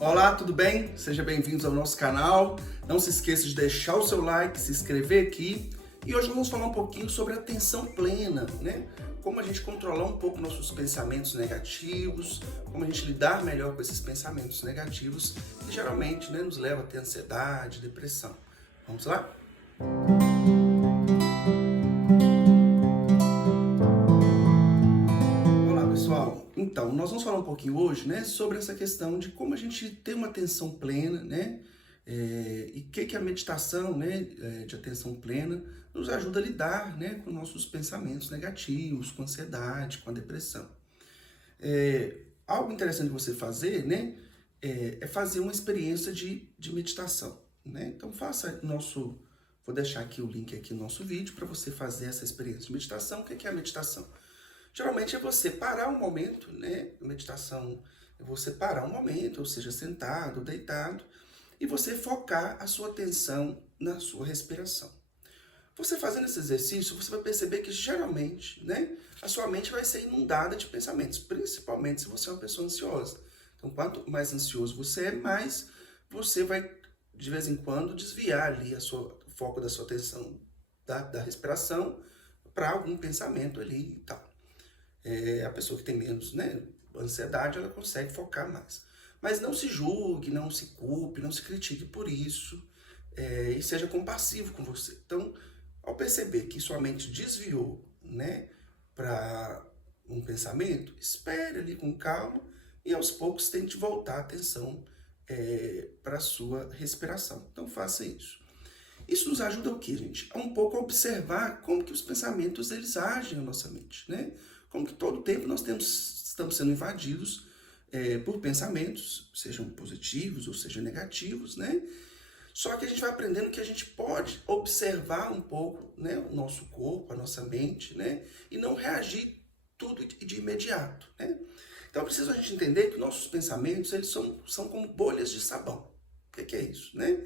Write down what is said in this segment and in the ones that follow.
Olá, tudo bem? Sejam bem-vindos ao nosso canal. Não se esqueça de deixar o seu like, se inscrever aqui. E hoje vamos falar um pouquinho sobre atenção plena, né? Como a gente controlar um pouco nossos pensamentos negativos, como a gente lidar melhor com esses pensamentos negativos que geralmente, né, nos leva a ter ansiedade, depressão. Vamos lá? Olá, pessoal. Então, nós vamos falar um pouquinho hoje, né, sobre essa questão de como a gente ter uma atenção plena, né, e o que a meditação, né, de atenção plena nos ajuda a lidar, né, com nossos pensamentos negativos, com a ansiedade, com a depressão. Algo interessante você fazer, né, é fazer uma experiência de meditação, né? Então, vou deixar aqui o link aqui no nosso vídeo para você fazer essa experiência de meditação. O que é a meditação? Geralmente é você parar um momento, né? A meditação é você parar um momento, ou seja, sentado, deitado, e você focar a sua atenção na sua respiração. Você fazendo esse exercício, você vai perceber que geralmente, né, a sua mente vai ser inundada de pensamentos, principalmente se você é uma pessoa ansiosa. Então, quanto mais ansioso você é, mais você vai, de vez em quando, desviar ali o foco da sua atenção da respiração para algum pensamento ali e tal. A pessoa que tem menos, né, ansiedade, ela consegue focar mais. Mas não se julgue, não se culpe, não se critique por isso, e seja compassivo com você. Então, ao perceber que sua mente desviou, né, para um pensamento, espere ali com calma e aos poucos tente voltar a atenção para a sua respiração. Então, faça isso. Isso nos ajuda o quê, gente? A um pouco observar como que os pensamentos eles agem na nossa mente, né? Como que todo tempo estamos sendo invadidos por pensamentos, sejam positivos ou sejam negativos, né? Só que a gente vai aprendendo que a gente pode observar um pouco, né, o nosso corpo, a nossa mente, né? E não reagir tudo de imediato, né? Então é preciso a gente entender que nossos pensamentos eles são como bolhas de sabão. O que é isso, né?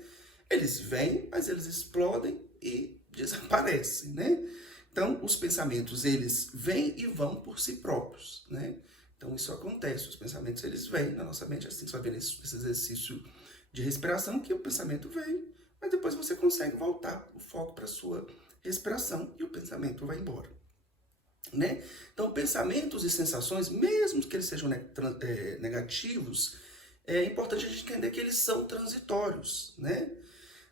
Eles vêm, mas eles explodem e desaparecem, né? Então, os pensamentos, eles vêm e vão por si próprios, né? Então, isso acontece, os pensamentos, eles vêm na nossa mente, assim, você vai ver nesse exercício de respiração, que o pensamento vem, mas depois você consegue voltar o foco para a sua respiração e o pensamento vai embora, né? Então, pensamentos e sensações, mesmo que eles sejam negativos, é importante a gente entender que eles são transitórios, né?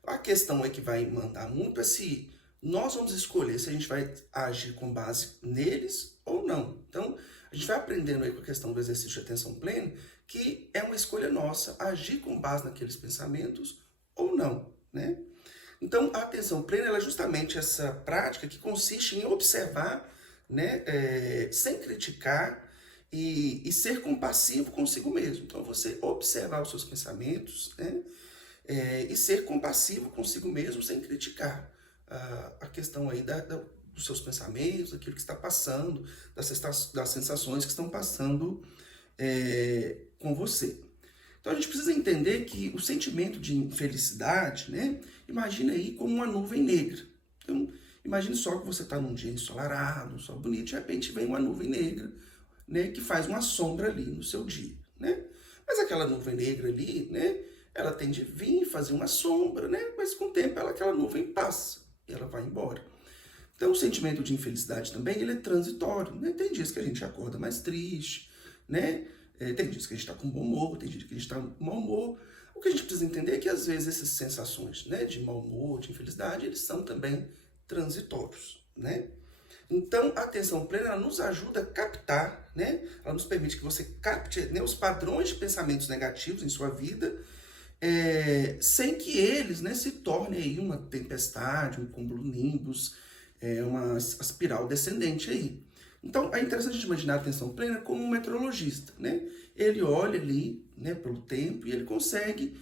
A questão é que vai mandar muito é se nós vamos escolher se a gente vai agir com base neles ou não. Então, a gente vai aprendendo aí com a questão do exercício de atenção plena que é uma escolha nossa agir com base naqueles pensamentos ou não, né? Então, a atenção plena ela é justamente essa prática que consiste em observar, né, sem criticar e ser compassivo consigo mesmo. Então, você observar os seus pensamentos, né? E ser compassivo consigo mesmo, sem criticar a questão aí dos seus pensamentos, daquilo que está passando, das sensações que estão passando com você. Então a gente precisa entender que o sentimento de infelicidade, né? Imagina aí como uma nuvem negra. Então, imagine só que você está num dia ensolarado, um sol bonito, de repente vem uma nuvem negra, né? Que faz uma sombra ali no seu dia, né? Mas aquela nuvem negra ali, né? Ela tende a vir fazer uma sombra, né? Mas com o tempo aquela nuvem passa e ela vai embora. Então o sentimento de infelicidade também ele é transitório, né? Tem dias que a gente acorda mais triste, né? Tem dias que a gente está com bom humor, tem dias que a gente está com mau humor. O que a gente precisa entender é que às vezes essas sensações, né, de mau humor, de infelicidade, eles são também transitórios, né? Então, a atenção plena ela nos ajuda a captar, né? Ela nos permite que você capte, né, os padrões de pensamentos negativos em sua vida, sem que eles, né, se tornem aí uma tempestade, um cumulonimbus, uma espiral descendente aí. Então, é interessante a gente imaginar a atenção plena como um meteorologista, né? Ele olha ali, né, pelo tempo e ele consegue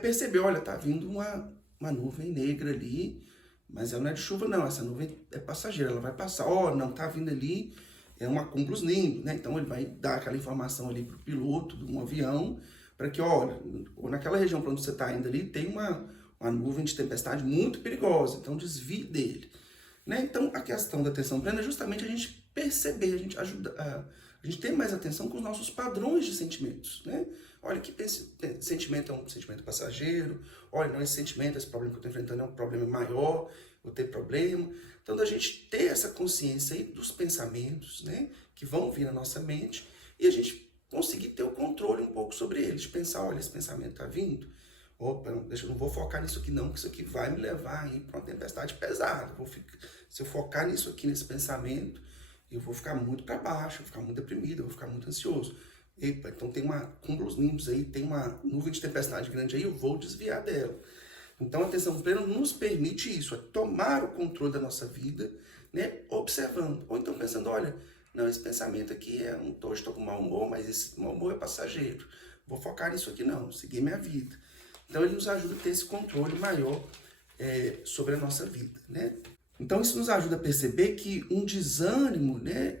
perceber, olha, tá vindo uma nuvem negra ali, mas ela não é de chuva não, essa nuvem é passageira, ela vai passar. Ó, não, tá vindo ali, é um cúmulos nimbus, né? Então ele vai dar aquela informação ali pro piloto de um avião, para que, olha, ou naquela região para onde você está indo ali, tem uma nuvem de tempestade muito perigosa, então desvie dele. Né? Então, a questão da atenção plena é justamente a gente perceber, a gente ter mais atenção com os nossos padrões de sentimentos. Né? olha, sentimento é um sentimento passageiro, olha, não, esse sentimento, esse problema que eu estou enfrentando é um problema maior, vou ter problema. Então, da gente ter essa consciência aí dos pensamentos, né, que vão vir na nossa mente, e a gente conseguir ter o controle um pouco sobre eles, pensar, olha, esse pensamento está vindo, opa, eu não vou focar nisso aqui não, porque isso aqui vai me levar aí para uma tempestade pesada. Se eu focar nisso aqui, nesse pensamento, eu vou ficar muito para baixo, eu vou ficar muito deprimido, eu vou ficar muito ansioso. Epa, então tem uma cúmulos nimbus aí, tem uma nuvem de tempestade grande aí, eu vou desviar dela. Então a atenção plena nos permite isso, é tomar o controle da nossa vida, né, observando, ou então pensando, olha, não, esse pensamento aqui hoje estou com mau humor, mas esse mau humor é passageiro, vou focar nisso aqui não, seguir minha vida. Então ele nos ajuda a ter esse controle maior sobre a nossa vida, né? Então isso nos ajuda a perceber que um desânimo, né,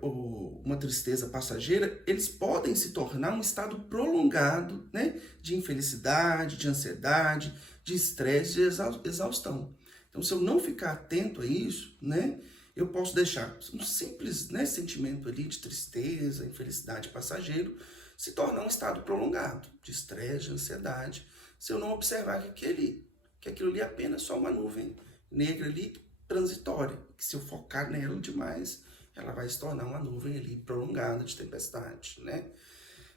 ou uma tristeza passageira, eles podem se tornar um estado prolongado, né, de infelicidade, de ansiedade, de estresse, de exaustão. Então se eu não ficar atento a isso, né, eu posso deixar um simples, né, sentimento ali de tristeza, infelicidade passageiro, se tornar um estado prolongado de estresse, de ansiedade, se eu não observar que aquilo ali é apenas só uma nuvem negra ali, transitória, que se eu focar nela demais, ela vai se tornar uma nuvem ali prolongada de tempestade, né?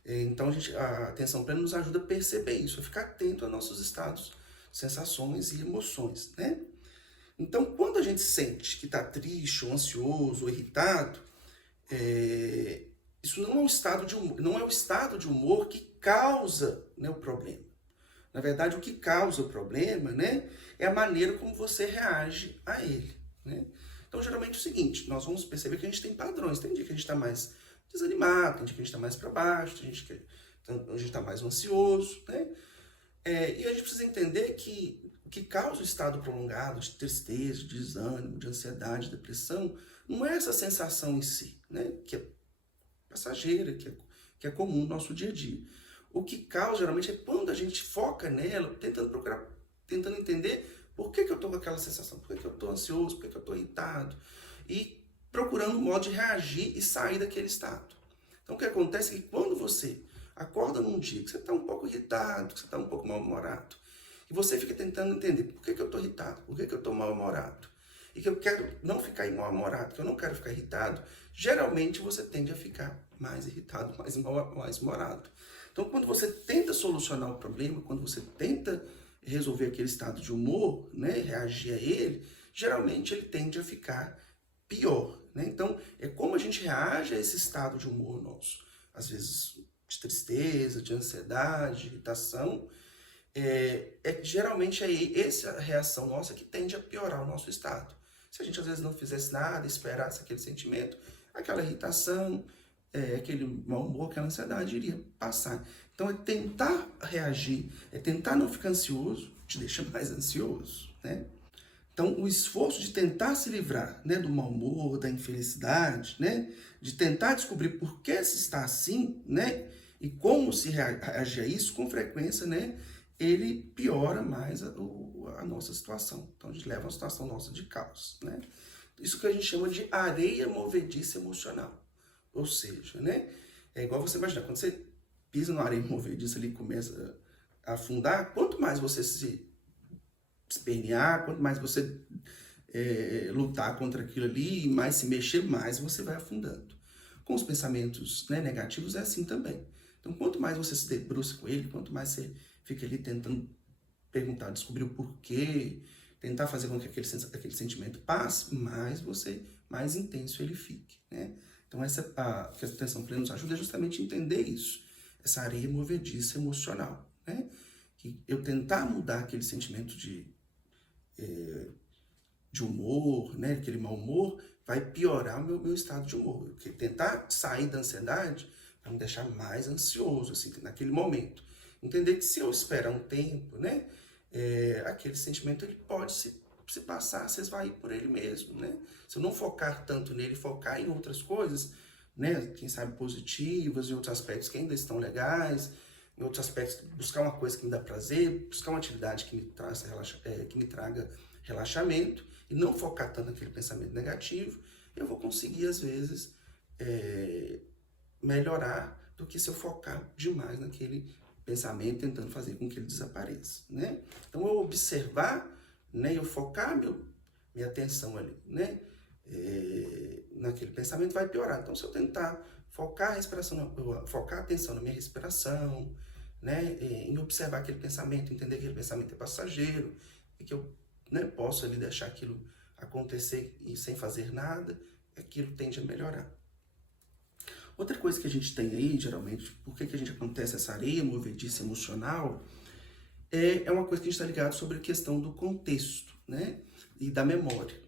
Então a atenção plena nos ajuda a perceber isso, a ficar atento a nossos estados, sensações e emoções, né? Então quando a gente sente que está triste, ou ansioso, ou irritado, isso não é um estado de humor, não é o estado de humor que causa, né, o problema. Na verdade, o que causa o problema, né, é a maneira como você reage a ele, né? Então, geralmente é o seguinte, nós vamos perceber que a gente tem padrões. Tem dia que a gente está mais desanimado, tem dia que a gente está mais para baixo, tem dia que a gente está mais ansioso, né? E a gente precisa entender que o que causa o estado prolongado de tristeza, de desânimo, de ansiedade, de depressão, não é essa sensação em si, né, que é passageira, que é comum no nosso dia a dia. O que causa, geralmente, é quando a gente foca nela, tentando entender por que eu estou com aquela sensação, por que eu estou ansioso, por que eu estou irritado, e procurando um modo de reagir e sair daquele estado. Então, o que acontece é que quando você acorda num dia que você está um pouco irritado, que você está um pouco mal-humorado, e você fica tentando entender por que eu estou irritado, por que eu estou mal-humorado, e que eu quero não ficar mal-humorado, que eu não quero ficar irritado, geralmente você tende a ficar mais irritado, mais mal-humorado. Então, quando você tenta solucionar o problema, quando você tenta resolver aquele estado de humor, né, reagir a ele, geralmente ele tende a ficar pior, né? Então, é como a gente reage a esse estado de humor nosso. Às vezes, de tristeza, de ansiedade, de irritação, geralmente é essa reação nossa que tende a piorar o nosso estado. Se a gente, às vezes, não fizesse nada, esperasse aquele sentimento, aquela irritação, aquele mau humor, aquela ansiedade iria passar. Então é tentar reagir, é tentar não ficar ansioso, te deixa mais ansioso, né? Então o esforço de tentar se livrar, né, do mau humor, da infelicidade, né, de tentar descobrir por que se está assim, né, e como se reagir a isso, com frequência, né, ele piora mais a nossa situação. Então a gente leva a uma situação nossa de caos, né? Isso que a gente chama de areia movediça emocional. Ou seja, né, é igual você imaginar, quando você pisa na areia movediça ali e começa a afundar, quanto mais você se espernear, quanto mais você lutar contra aquilo ali, mais se mexer, mais você vai afundando. Com os pensamentos, né, negativos é assim também. Então, quanto mais você se debruça com ele, quanto mais você fica ali tentando perguntar, descobrir o porquê, tentar fazer com que aquele sentimento passe, mais intenso ele fique, né? Então, que a atenção plena nos ajuda é justamente a entender isso, essa areia movediça emocional, né? Que eu tentar mudar aquele sentimento de humor, né? Aquele mau humor, vai piorar o meu estado de humor. Porque tentar sair da ansiedade vai me deixar mais ansioso, assim, naquele momento. Entender que se eu esperar um tempo, né? Aquele sentimento ele pode se passar, se esvair por ele mesmo, né? Se eu não focar tanto nele, focar em outras coisas, né? Quem sabe positivas, em outros aspectos que ainda estão legais, em outros aspectos, buscar uma coisa que me dá prazer, buscar uma atividade que me traga relaxamento, e não focar tanto naquele pensamento negativo, eu vou conseguir, às vezes, melhorar do que se eu focar demais naquele pensamento tentando fazer com que ele desapareça, né? Então, eu observar, né, eu focar minha atenção ali, né, naquele pensamento vai piorar. Então, se eu tentar focar a respiração, focar a atenção na minha respiração, né, em observar aquele pensamento, entender que aquele pensamento é passageiro, e que eu, né, posso ali deixar aquilo acontecer e sem fazer nada, aquilo tende a melhorar. Outra coisa que a gente tem aí, geralmente, por que a gente acontece essa areia movediça emocional, é uma coisa que a gente está ligado sobre a questão do contexto, né, e da memória.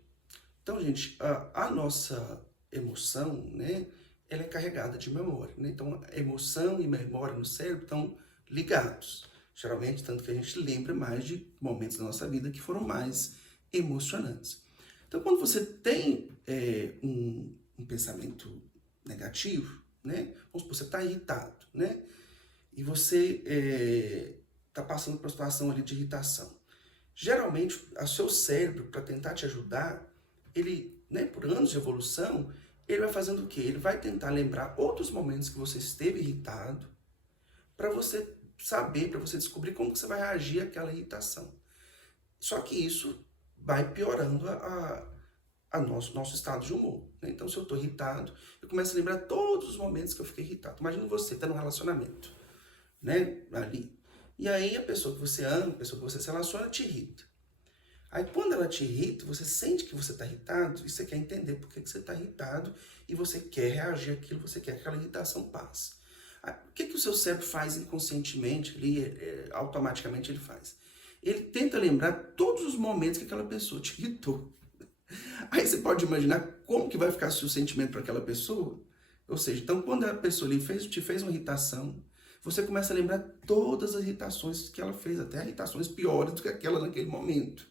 Então, gente, a nossa emoção, né, ela é carregada de memória, né? Então, a emoção e memória no cérebro estão ligados. Geralmente, tanto que a gente lembra mais de momentos da nossa vida que foram mais emocionantes. Então, quando você tem um pensamento negativo, né? Vamos supor, você está irritado, né? E você está passando por uma situação ali de irritação. Geralmente, o seu cérebro, para tentar te ajudar, ele, né, por anos de evolução, ele vai fazendo o quê? Ele vai tentar lembrar outros momentos que você esteve irritado, para você saber, para você descobrir como que você vai reagir àquela irritação. Só que isso vai piorando nosso estado de humor, né? Então, se eu estou irritado, eu começo a lembrar todos os momentos que eu fiquei irritado. Imagina você está num relacionamento, né, ali. E aí a pessoa que você ama, a pessoa que você se relaciona, te irrita. Aí quando ela te irrita, você sente que você está irritado e você quer entender por que você está irritado e você quer reagir àquilo, você quer que aquela irritação passe. Aí, o que o seu cérebro faz inconscientemente, automaticamente ele faz? Ele tenta lembrar todos os momentos que aquela pessoa te irritou. Aí você pode imaginar como que vai ficar o seu sentimento para aquela pessoa? Ou seja, então quando a pessoa ali te fez uma irritação, você começa a lembrar todas as irritações que ela fez, até irritações piores do que aquela naquele momento,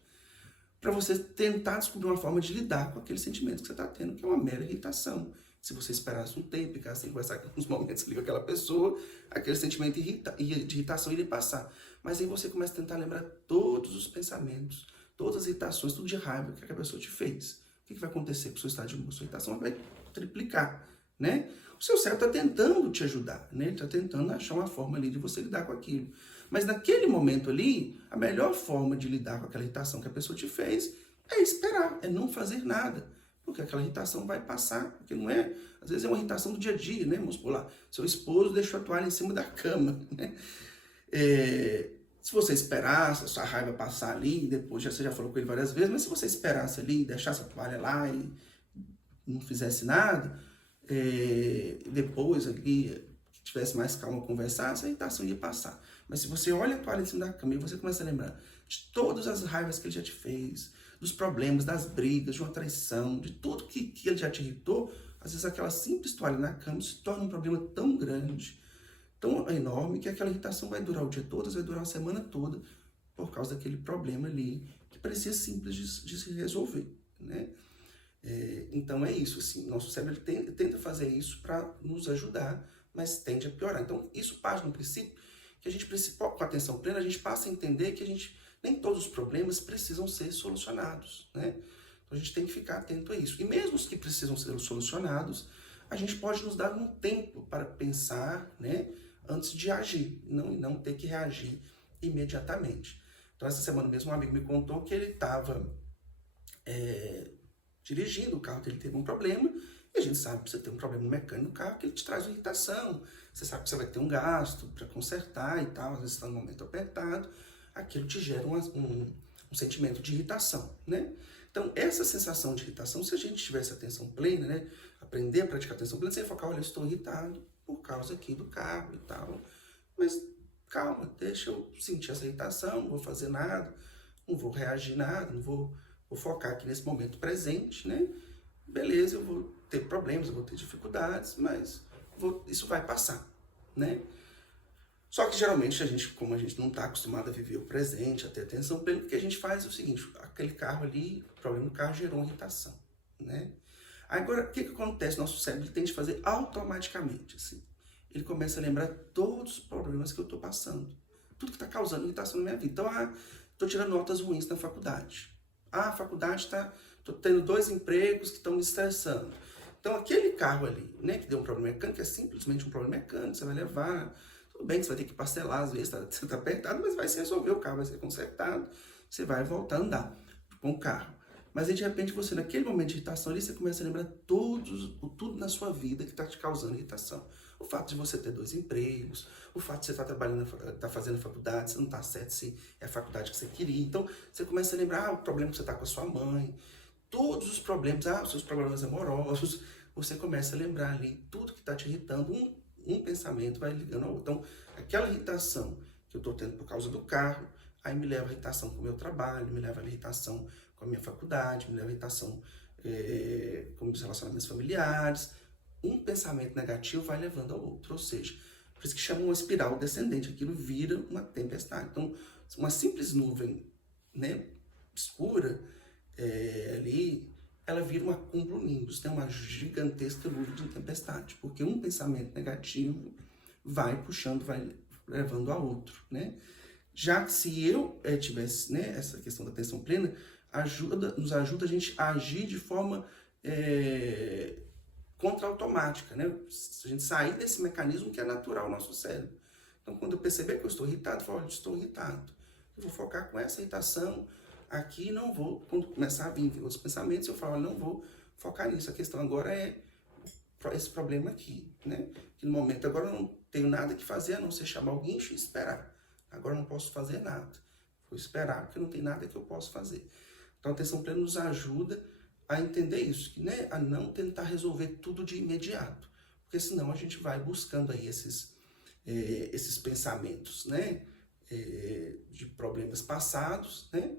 para você tentar descobrir uma forma de lidar com aquele sentimento que você está tendo, que é uma mera irritação. Se você esperasse um tempo, ficasse sem conversar uns momentos ali com aquela pessoa, aquele sentimento de irritação iria passar. Mas aí você começa a tentar lembrar todos os pensamentos, todas as irritações, tudo de raiva que a pessoa te fez. O que vai acontecer com o seu estado de humor? Sua irritação vai triplicar, né? O seu cérebro está tentando te ajudar, né? Ele está tentando achar uma forma ali de você lidar com aquilo. Mas naquele momento ali, a melhor forma de lidar com aquela irritação que a pessoa te fez é esperar, é não fazer nada. Porque aquela irritação vai passar, porque não é... Às vezes é uma irritação do dia a dia, né? Vamos por lá. Seu esposo deixou a toalha em cima da cama, né? Se você esperasse a sua raiva passar ali, depois você já falou com ele várias vezes, mas se você esperasse ali, deixasse a toalha lá e não fizesse nada, depois ali, tivesse mais calma, conversasse, a irritação ia passar. Mas se você olha a toalha em cima da cama e você começa a lembrar de todas as raivas que ele já te fez, dos problemas, das brigas, de uma traição, de tudo que ele já te irritou, às vezes aquela simples toalha na cama se torna um problema tão grande, tão enorme, que aquela irritação vai durar o dia todo, vai durar a semana toda, por causa daquele problema ali, que parecia simples de se resolver, né? Então é isso, assim, nosso cérebro tenta fazer isso para nos ajudar, mas tende a piorar. Então isso parte no princípio que a gente, com a atenção plena, a gente passa a entender que nem todos os problemas precisam ser solucionados, né? Então a gente tem que ficar atento a isso. E mesmo os que precisam ser solucionados, a gente pode nos dar um tempo para pensar, né, antes de agir, não ter que reagir imediatamente. Então essa semana mesmo um amigo me contou que ele estava dirigindo, o carro dele teve um problema, e a gente sabe que você tem um problema mecânico no carro, que ele te traz uma irritação, você sabe que você vai ter um gasto para consertar e tal, às vezes está num momento apertado, aquilo te gera um sentimento de irritação, né? Então, essa sensação de irritação, se a gente tivesse atenção plena, né, aprender a praticar atenção plena, você ia focar, olha, eu estou irritado por causa aqui do carro e tal, mas calma, deixa eu sentir essa irritação, não vou fazer nada, não vou reagir nada, não vou focar aqui nesse momento presente, né? Beleza, eu vou ter problemas, eu vou ter dificuldades, mas isso vai passar, né? Só que geralmente como a gente não está acostumado a viver o presente, a ter atenção plena, o que a gente faz é o seguinte, aquele carro ali, o problema do carro gerou uma irritação, né? Agora, o que acontece? Nosso cérebro tende a fazer automaticamente, assim. Ele começa a lembrar todos os problemas que eu estou passando, tudo que está causando irritação na minha vida. Então, estou tirando notas ruins na faculdade. A faculdade estou tendo 2 empregos que estão me estressando. Então, aquele carro ali, né, que deu um problema mecânico, é simplesmente um problema mecânico, você vai levar, Tudo bem que você vai ter que parcelar, às vezes você tá apertado, mas vai se resolver, o carro vai ser consertado, você vai voltar a andar com o carro. Mas aí, de repente, você, naquele momento de irritação ali, você começa a lembrar tudo na sua vida que está te causando irritação. O fato de você ter 2 empregos, o fato de você estar trabalhando, estar fazendo faculdade, você não está certo se é a faculdade que você queria. Então, você começa a lembrar o problema que você está com a sua mãe, todos os problemas, os seus problemas amorosos, você começa a lembrar ali tudo que está te irritando, um pensamento vai ligando ao outro. Então, aquela irritação que eu estou tendo por causa do carro, aí me leva a irritação com o meu trabalho, me leva a irritação com a minha faculdade, me leva a irritação com meus relacionamentos familiares. Um pensamento negativo vai levando ao outro, ou seja, por isso que chama uma espiral descendente, aquilo vira uma tempestade. Então, uma simples nuvem, né, escura, ali, ela vira um cumulonimbus, né, uma gigantesca nuvem de tempestade, porque um pensamento negativo vai puxando, vai levando a outro, né? Já que se eu tivesse, né, essa questão da atenção plena, nos ajuda a gente a agir de forma contra-automática, né? A gente sair desse mecanismo que é natural ao nosso cérebro. Então, quando eu perceber que eu estou irritado, eu falo, olha, estou irritado. Eu vou focar com essa irritação aqui, não vou, quando começar a vir outros pensamentos, eu falo, olha, não vou focar nisso. A questão agora é esse problema aqui, né? Que no momento agora eu não tenho nada que fazer, a não ser chamar alguém e esperar. Agora eu não posso fazer nada. Vou esperar, porque não tem nada que eu possa fazer. Então, a atenção plena nos ajuda a entender isso, né? A não tentar resolver tudo de imediato, porque senão a gente vai buscando aí esses pensamentos, né? De problemas passados, né?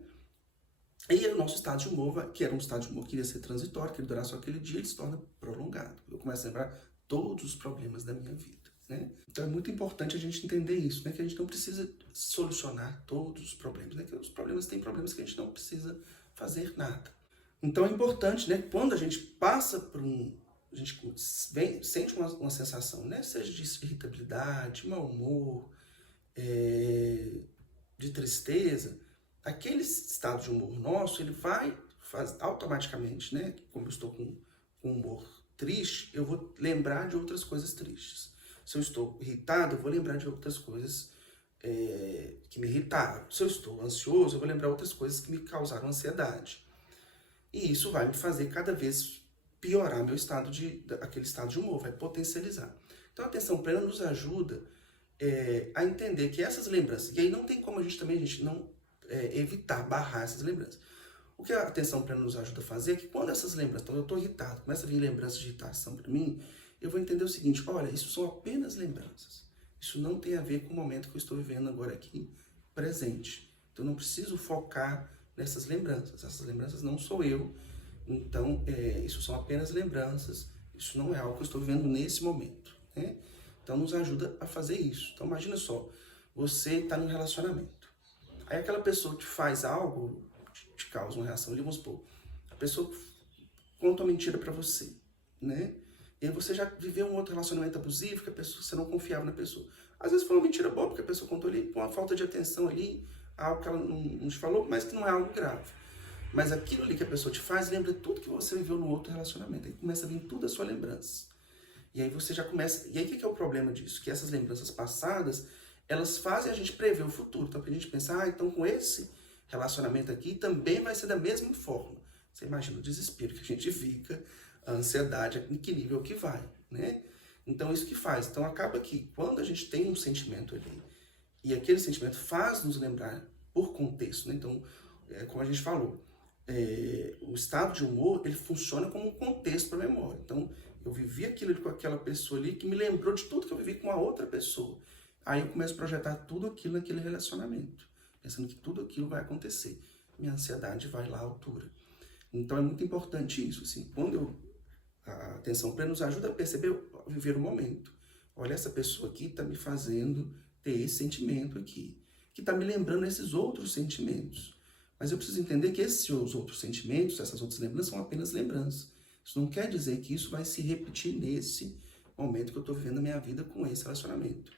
E o nosso estado de humor, que era um estado de humor que iria ser transitório, que ele durar só aquele dia, ele se torna prolongado. Eu começo a lembrar todos os problemas da minha vida, né? Então é muito importante a gente entender isso, né? Que a gente não precisa solucionar todos os problemas, né? Que os problemas tem problemas que a gente não precisa fazer nada. Então é importante, né? Quando a gente passa por a gente sente uma sensação, né? Seja de irritabilidade, mau humor, de tristeza, aquele estado de humor nosso, ele vai automaticamente, né? Como eu estou com humor triste, eu vou lembrar de outras coisas tristes. Se eu estou irritado, eu vou lembrar de outras coisas que me irritaram. Se eu estou ansioso, eu vou lembrar outras coisas que me causaram ansiedade. E isso vai me fazer cada vez piorar aquele estado de humor, vai potencializar. Então a atenção plena nos ajuda a entender que essas lembranças, e aí não tem como a gente não evitar, barrar essas lembranças. O que a atenção plena nos ajuda a fazer é que quando essas lembranças, então eu estou irritado, começa a vir lembranças de irritação para mim, eu vou entender o seguinte, olha, isso são apenas lembranças. Isso não tem a ver com o momento que eu estou vivendo agora aqui, presente. Então eu não preciso focar nessas lembranças. Essas lembranças não sou eu. Então, isso são apenas lembranças. Isso não é algo que eu estou vivendo nesse momento, né? Então, nos ajuda a fazer isso. Então, imagina só, você está num relacionamento. Aí aquela pessoa te faz algo, te causa uma reação, vamos supor, a pessoa conta uma mentira para você, né? E aí você já viveu um outro relacionamento abusivo, que você não confiava na pessoa. Às vezes foi uma mentira boa, porque a pessoa contou ali, com uma falta de atenção ali, algo que ela não te falou, mas que não é algo grave. Mas aquilo ali que a pessoa te faz, lembra tudo que você viveu no outro relacionamento. Aí começa a vir tudo a sua lembrança. E aí você já começa... E aí o que é o problema disso? Que essas lembranças passadas, elas fazem a gente prever o futuro. Então a gente pensa, então com esse relacionamento aqui também vai ser da mesma forma. Você imagina o desespero que a gente fica, a ansiedade, em que nível que vai, né? Então isso que faz. Então acaba que quando a gente tem um sentimento ali, e aquele sentimento faz nos lembrar por contexto, né? Então, como a gente falou, o estado de humor, ele funciona como um contexto para a memória. Então, eu vivi aquilo com aquela pessoa ali que me lembrou de tudo que eu vivi com a outra pessoa. Aí eu começo a projetar tudo aquilo naquele relacionamento, pensando que tudo aquilo vai acontecer. Minha ansiedade vai lá à altura. Então, é muito importante isso. Assim, quando a atenção plena nos ajuda a perceber, a viver o momento. Olha, essa pessoa aqui está me fazendo ter esse sentimento aqui, que está me lembrando esses outros sentimentos. Mas eu preciso entender que esses outros sentimentos, essas outras lembranças, são apenas lembranças. Isso não quer dizer que isso vai se repetir nesse momento que eu estou vivendo a minha vida com esse relacionamento.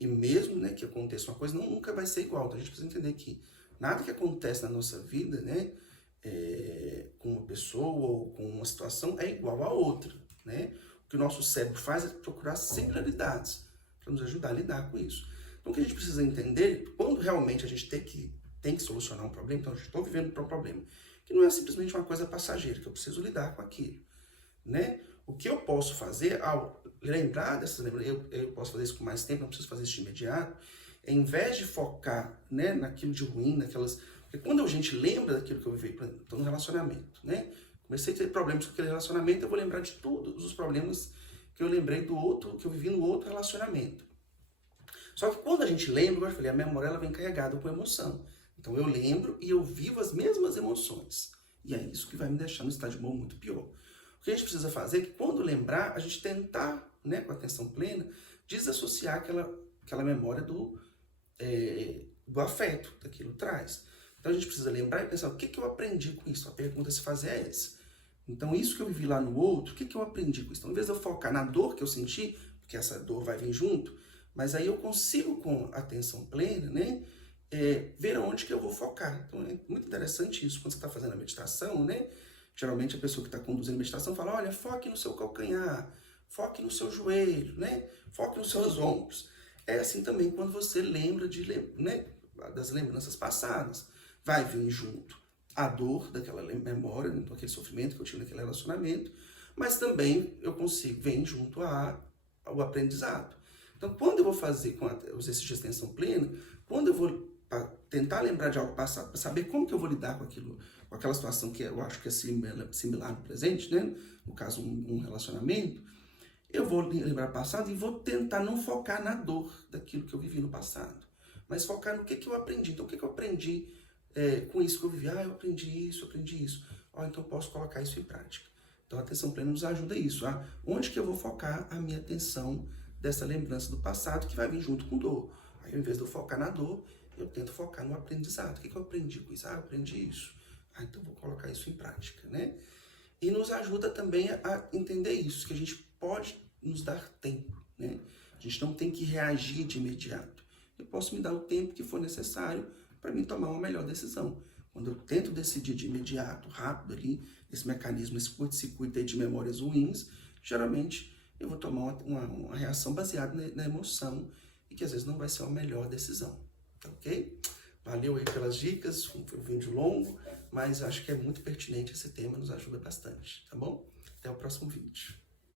E mesmo, né, que aconteça uma coisa, nunca vai ser igual. Então a gente precisa entender que nada que acontece na nossa vida, né, com uma pessoa ou com uma situação é igual a outra, né? O que o nosso cérebro faz é procurar similaridades, para nos ajudar a lidar com isso. Então, o que a gente precisa entender, quando realmente a gente tem que solucionar um problema, então, eu estou vivendo um problema, que não é simplesmente uma coisa passageira, que eu preciso lidar com aquilo, né? O que eu posso fazer, ao lembrar dessas lembranças, eu posso fazer isso com mais tempo, não preciso fazer isso de imediato, em vez de focar, né, naquilo de ruim, naquelas... Porque quando a gente lembra daquilo que eu vivi, por exemplo, estou no relacionamento, né? Comecei a ter problemas com aquele relacionamento, eu vou lembrar de todos os problemas que eu lembrei do outro, que eu vivi no outro relacionamento. Só que quando a gente lembra, como eu falei, a memória ela vem carregada com emoção. Então eu lembro e eu vivo as mesmas emoções. E é isso que vai me deixar no estado de humor muito pior. O que a gente precisa fazer é que quando lembrar, a gente tentar, né, com atenção plena, desassociar aquela memória do afeto que aquilo traz. Então a gente precisa lembrar e pensar, o que eu aprendi com isso? A pergunta a se fazer é essa. Então isso que eu vivi lá no outro, o que eu aprendi com isso? Então, em vez de eu focar na dor que eu senti, porque essa dor vai vir junto, mas aí eu consigo, com atenção plena, né, ver onde que eu vou focar. Então é muito interessante isso, quando você está fazendo a meditação, né? Geralmente a pessoa que está conduzindo a meditação fala, olha, foque no seu calcanhar, foque no seu joelho, né? Foque nos seus ombros. É assim também quando você lembra né, das lembranças passadas. Vai vir junto a dor daquela memória, daquele sofrimento que eu tive naquele relacionamento, mas também eu consigo, vem junto ao aprendizado. Então, quando eu vou fazer com os exercícios de atenção plena, quando eu vou tentar lembrar de algo passado, para saber como que eu vou lidar com aquilo, com aquela situação que eu acho que é similar no presente, né? No caso, um relacionamento, eu vou lembrar passado e vou tentar não focar na dor daquilo que eu vivi no passado, mas focar no que eu aprendi. Então, o que eu aprendi com isso que eu vivi? Eu aprendi isso, então eu posso colocar isso em prática. Então, a atenção plena nos ajuda a isso. Onde que eu vou focar a minha atenção dessa lembrança do passado que vai vir junto com dor? Aí, ao invés de eu focar na dor, eu tento focar no aprendizado. O que eu aprendi com isso? Eu aprendi isso. Então eu vou colocar isso em prática, né? E nos ajuda também a entender isso, que a gente pode nos dar tempo, né? A gente não tem que reagir de imediato. Eu posso me dar o tempo que for necessário para mim tomar uma melhor decisão. Quando eu tento decidir de imediato, rápido ali, esse mecanismo, esse curto-circuito aí de memórias ruins, geralmente eu vou tomar uma reação baseada na emoção e que às vezes não vai ser a melhor decisão, tá ok? Valeu aí pelas dicas, foi um vídeo longo, mas acho que é muito pertinente esse tema, nos ajuda bastante, tá bom? Até o próximo vídeo.